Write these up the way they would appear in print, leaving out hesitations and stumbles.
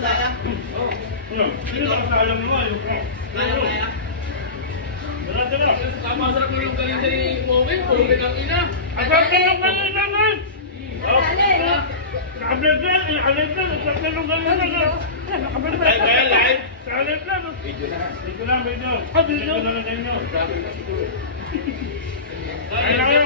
Sino nakasalang naman? Kaya. Dala. Masarap mo yung kanina ni Moment. Moment ang ina. Asal ka nung kanina man! Nakablog yan! Alit na! Asal ka nung kanina man! Nakablog ba? Live? Sa alit na! Video na! Video! Video na lang inyo! Kaya ka lang!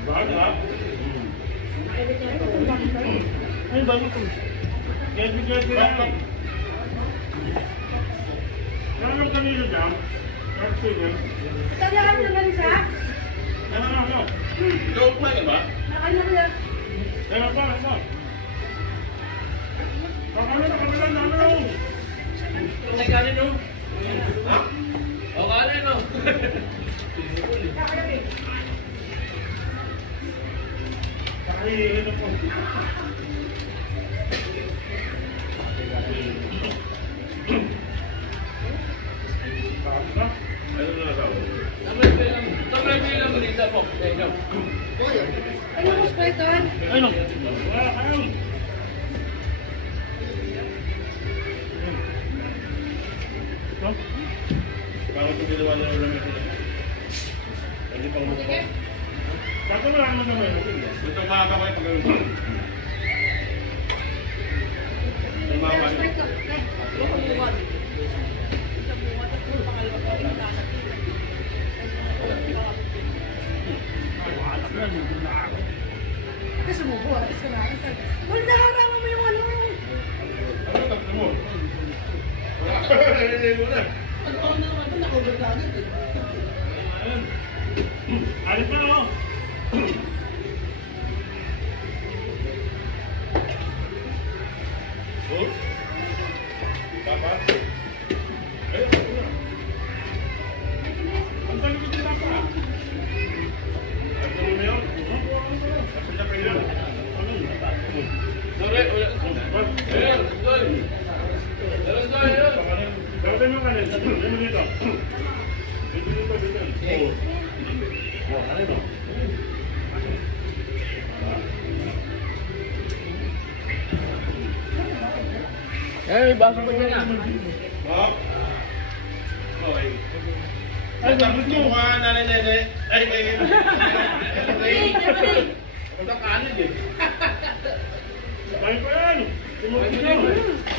Baga? Ay, bago ito. Get lang. Nanong kanina dyan? Sige. Saan na kami naman isa? Ano? Ikaw kumain ba? Ano na? Ano ba? Kakala na kami lang namin. May kanin no? Ha? O kanin no? Ay, ito po. Sampai bilang berita po. Ano mo sa ito? Ano? Wala kayo. No? Bakit yung ginawa na ulam ito? Hindi pang mukha. Bakit mo lang naman? Ito maaga ko ito gawin. Mama. Kasi sumubo. Wala naharama mo yung ano. Ano tatlo mo? Wala. Mo na. Ano naman? Ito na-overganet eh. Alis mo na. Oh? Papa? Eh, ang dami ko din papa. Ano mo yun? Kasi na kayo. Ano yun? Sorry, Gawin mo kanin. Gawin mo dito. Dito. Oh, ano ito? Eh, baso ko dyan ah. Bob? Okay. Ay, tapos mo ka nanay-nene. Ay, may... Ang kanin eh. Ay, pa yan!